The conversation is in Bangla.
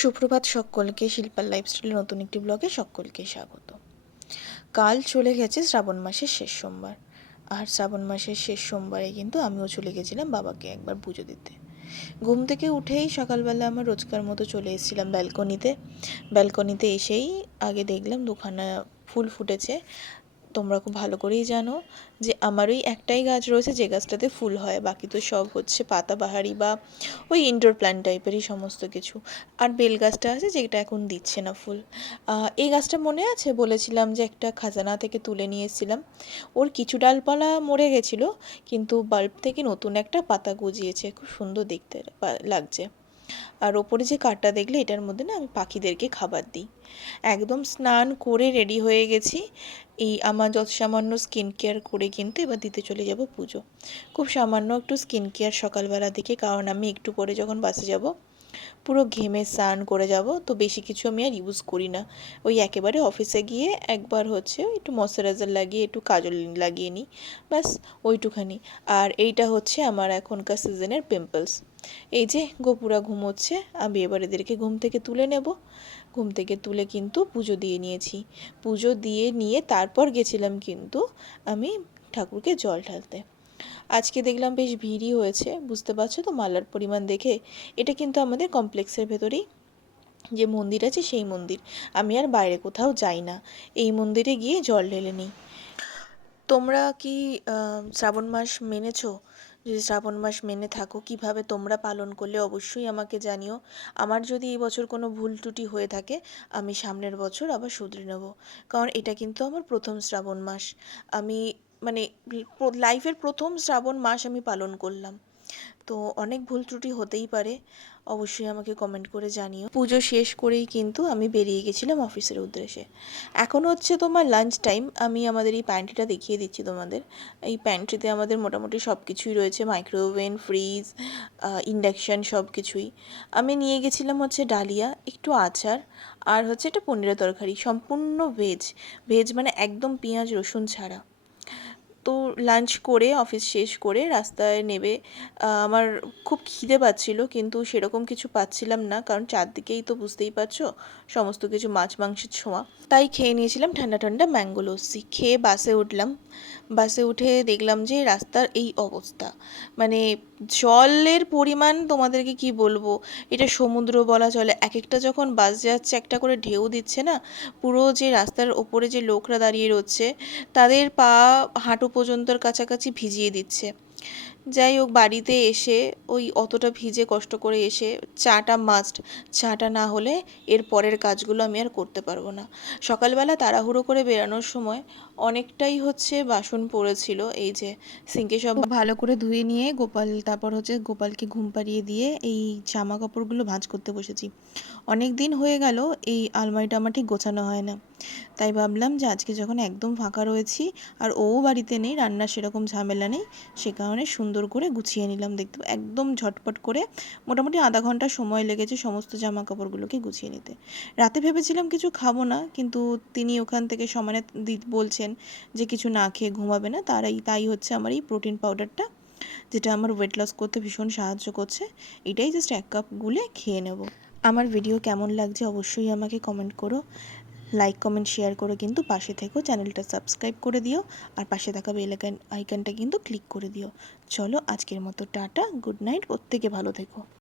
সুপ্রভাত সকলকে, শিল্পার লাইফস্টাইলের নতুন একটি ব্লগে সকলকে স্বাগত। কাল চলে গেছে শ্রাবণ মাসের শেষ সোমবার, আর শ্রাবণ মাসের শেষ সোমবারে কিন্তু আমিও চলে গেছিলাম বাবাকে একবার পুজো দিতে। ঘুম থেকে উঠেই সকালবেলা আমার রোজকার মতো চলে এসেছিলাম ব্যালকনিতে এসেই আগে দেখলাম দুখানা ফুল ফুটেছে। তোমরা খুব ভালো করেই জানো যে আমার ওই একটাই গাছ রয়েছে যে গাছটাতে ফুল হয়, বাকি তো সব হচ্ছে পাতাবাহারি বা ওই ইনডোর প্ল্যান্ট টাইপেরই সমস্ত কিছু। আর বেল গাছটা আছে যেটা এখন দিচ্ছে না ফুল। এই গাছটা মনে আছে বলেছিলাম যে একটা খাজানা থেকে তুলে নিয়ে এসেছিলাম। ওর কিছু ডালপালা মরে গেছিলো, কিন্তু বাল্ব থেকে নতুন একটা পাতা গজিয়েছে, খুব সুন্দর দেখতে লাগছে। আর ওপরে যে কাঠটা দেখলে এটার মধ্যে না আমি পাখিদেরকে খাবার দিই। একদম স্নান করে রেডি হয়ে গেছি, এই আমার যত সামান্য স্কিন কেয়ার করে কিন্তু এবার দিতে চলে যাব পুজো। খুব সামান্য একটু স্কিন কেয়ার সকালবেলা দিকে, কারণ আমি একটু পরে যখন বাসে যাব পুরো ঘেমে স্নান করে যাব, তো বেশি কিছু আমি আর ইউজ করি না। ওই একেবারে অফিসে গিয়ে একবার হচ্ছে একটু ময়শ্চারাইজার লাগিয়ে একটু কাজল লাগিয়ে নিই, ব্যাস ওইটুখানি। আর এইটা হচ্ছে আমার এখনকার সিজনের পিম্পলস। এই যে গোপুরা ঘুমোচ্ছে, আমি এবার এদেরকে ঘুম থেকে তুলে নেব। ঘুম থেকে তুলে কিন্তু পুজো দিয়ে নিয়েছি। পুজো দিয়ে নিয়ে তারপর গেছিলাম কিন্তু আমি ঠাকুরকে জল ঢালতে। আজকে দেখলাম বেশ ভিড়ই হয়েছে, বুঝতে পারছো তো মালার পরিমাণ দেখে। এটা কিন্তু আমাদের কমপ্লেক্সের ভেতরেই যে মন্দির আছে সেই মন্দির, আমি আর বাইরে কোথাও যাই না, এই মন্দিরে গিয়ে জল ঢেলে নিই। তোমরা কি শ্রাবণ মাস মেনেছো? যদি শ্রাবণ মাস মেনে থাকো, কিভাবে তোমরা পালন করলে অবশ্যই আমাকে জানিও। আমার যদি এই বছর কোনো ভুল ত্রুটি হয়ে থাকে আমি সামনের বছর আবার শুধরে নেব, কারণ এটা কিন্তু আমার প্রথম শ্রাবণ মাস। আমি মানে লাইফের প্রথম শ্রাবণ মাস আমি পালন করলাম, তো অনেক ভুল ত্রুটি হতেই পারে, অবশ্যই আমাকে কমেন্ট করে জানিও। পুজো শেষ করেই কিন্তু আমি বেরিয়ে গেছিলাম অফিসের উদ্দেশ্যে। এখন হচ্ছে তোমার লাঞ্চ টাইম। আমি আমাদের এই প্যান্ট্রিটা দেখিয়ে দিচ্ছি তোমাদের। এই প্যান্ট্রিতে আমাদের মোটামুটি সব কিছুই রয়েছে, মাইক্রোওভেন, ফ্রিজ, ইন্ডাকশান, সব কিছুই। আমি নিয়ে গেছিলাম হচ্ছে ডালিয়া, একটু আচার, আর হচ্ছে একটা পনিরের তরকারি, সম্পূর্ণ ভেজ মানে একদম পেঁয়াজ রসুন ছাড়া। তো লাঞ্চ করে অফিস শেষ করে রাস্তায় নেবে আমার খুব খিদে পাচ্ছিলো, কিন্তু সেরকম কিছু পাচ্ছিলাম না, কারণ চারদিকেই তো বুঝতেই পারছো সমস্ত কিছু মাছ মাংসের ছোঁয়া। তাই খেয়ে নিয়েছিলাম ঠান্ডা ঠান্ডা ম্যাঙ্গো লস্যি। খেয়ে বাসে উঠলাম। বাসে উঠে দেখলাম যে রাস্তার এই অবস্থা, মানে জলের পরিমাণ তোমাদেরকে কি বলবো, এটা সমুদ্র বলা চলে। এক একটা যখন বাস যাচ্ছে একটা করে ঢেউ দিচ্ছে না, পুরো যে রাস্তার ওপরে যে লোকরা দাঁড়িয়ে রয়েছে তাদের পা হাঁটু পর্যন্তর কাছাকাছি ভিজিয়ে দিচ্ছে। যাই হোক, বাড়িতে এসে ওই অতটা ভিজে কষ্ট করে এসে চাটা মাস্ট, চাটা না হলে এর পরের কাজগুলো আমি আর করতে পারবো না। সকালবেলা তাড়াহুড়ো করে বেরানোর সময় অনেকটাই হচ্ছে বাসন পড়েছিল, এই যে সিঙ্কে সব ভালো করে ধুয়ে নিয়ে তারপর হচ্ছে গোপালকে ঘুম পাড়িয়ে দিয়ে এই জামা কাপড়গুলো ভাঁজ করতে বসেছি। অনেক দিন হয়ে গেল এই আলমারিটা আমার ঠিক গোছানো হয় না, তাই ভাবলাম যে আজকে যখন একদম ফাঁকা রয়েছি আর ও বাড়িতে নেই, রান্নার সেরকম ঝামেলা নেই, সে কারণে সুন্দর করে গুছিয়ে নিলাম। দেখতে একদম ঝটপট করে মোটামুটি আধা ঘন্টা সময় লেগেছে সমস্ত জামা কাপড়গুলোকে গুছিয়ে নিতে। রাতে ভেবেছিলাম কিছু খাবো না, কিন্তু তিনি ওখান থেকে সমানে বলছেন যে কিছু না খেয়ে ঘুমাবে না, তাই হচ্ছে আমার এই প্রোটিন পাউডারটা, যেটা আমার ওয়েট লস করতে ভীষণ সাহায্য করছে, এটাই জাস্ট 1 কাপ গুলে খেয়ে নেব। আমার ভিডিও কেমন লাগছে অবশ্যই আমাকে কমেন্ট করো, লাইক কমেন্ট শেয়ার করো, কিন্তু পাশে থেকো, চ্যানেলটা সাবস্ক্রাইব করে দিও, আর পাশে থাকা বেল আইকনটা কিন্তু ক্লিক করে দিও। চলো আজকের মতো টাটা, গুড নাইট, প্রত্যেকে ভালো থেকো।